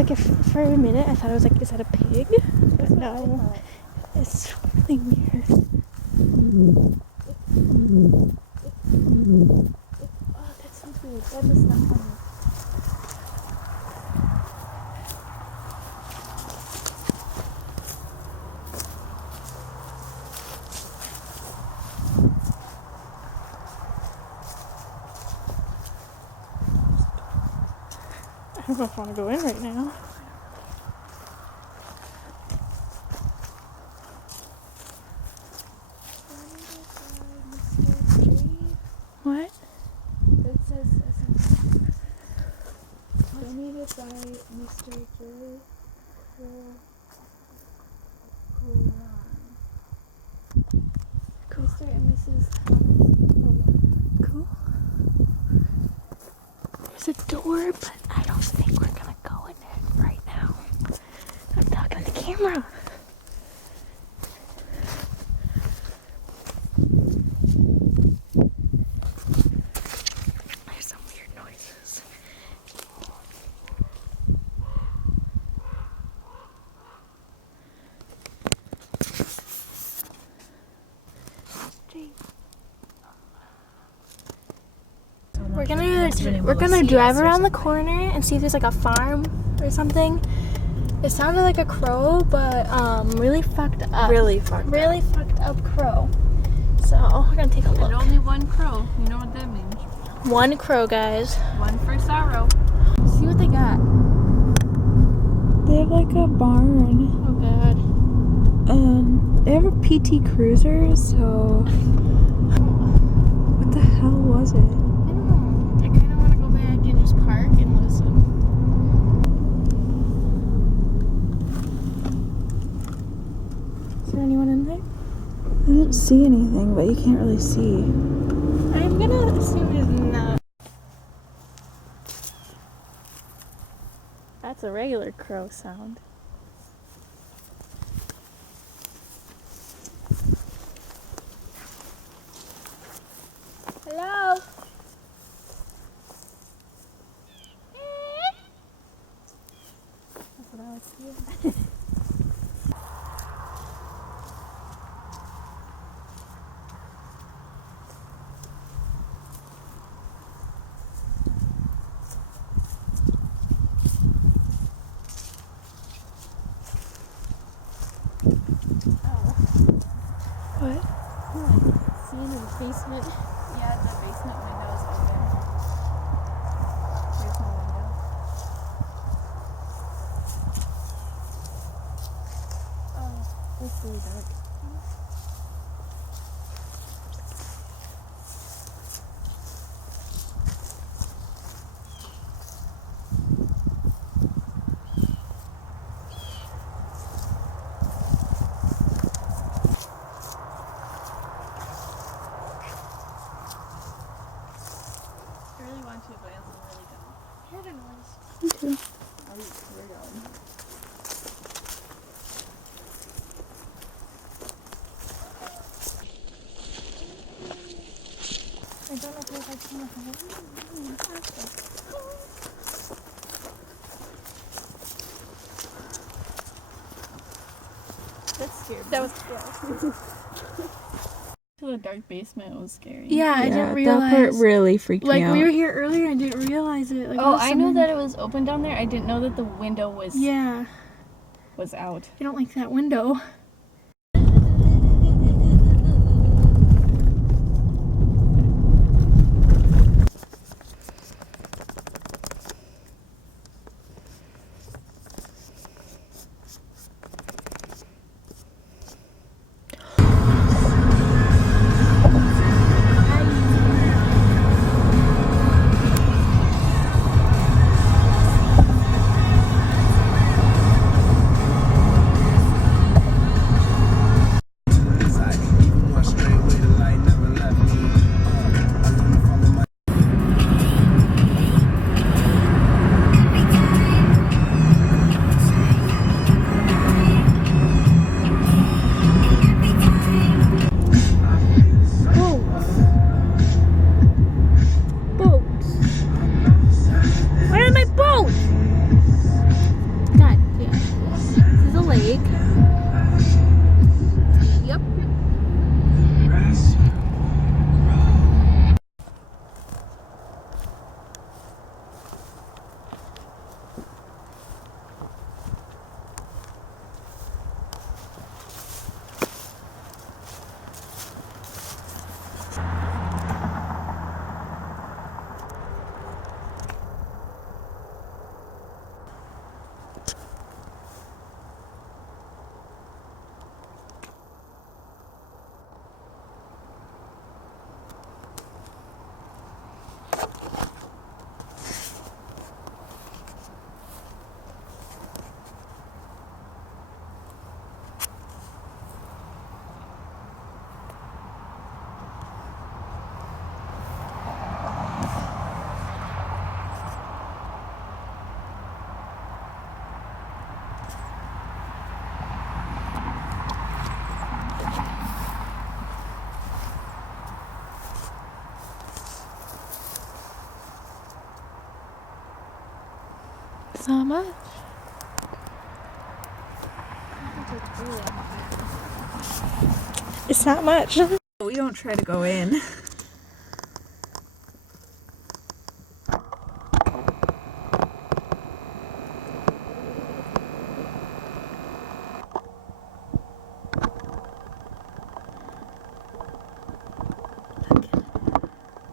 Like, if for a minute I thought it was like, is that a pig? But no, it's really weird. Oh, that's so weird. That is not funny. I don't know if I want to go in right now. What? It says donated by Mr. Jerry Cool. Mr. and Mrs. Cool. There's a door, but I don't think we're gonna go in it right now. I'm talking to the camera. There's some weird noises. We're gonna drive around the corner and see if there's like a farm or something. It sounded like a crow, but really fucked up. Really fucked up crow. So we're gonna take a look. And only one crow. You know what that means? One crow, guys. One for sorrow. See what they got. They have like a barn. Oh god. And they have a PT Cruiser, so what the hell was it? I kind of want to go back and just park and listen. Is there anyone in there? I didn't see anything, but you can't really see. I'm gonna assume it's not. That's a regular crow sound. Hello? That's what I like to do. What? Seeing in the basement. Yeah, the basement window is open. There's no window. Oh, it's really dark. I really want to, but I also really don't. I heard a noise. Me too. Oh, we're going. I don't know if I can That scared me. That was To the dark basement was scary. Yeah, I didn't realize. That part really freaked me out. We were here earlier and I didn't realize it. Like, Oh, I knew that it was open down there. I didn't know that the window was Yeah, out. I don't like that window. It's not much. It's not much. We don't try to go in.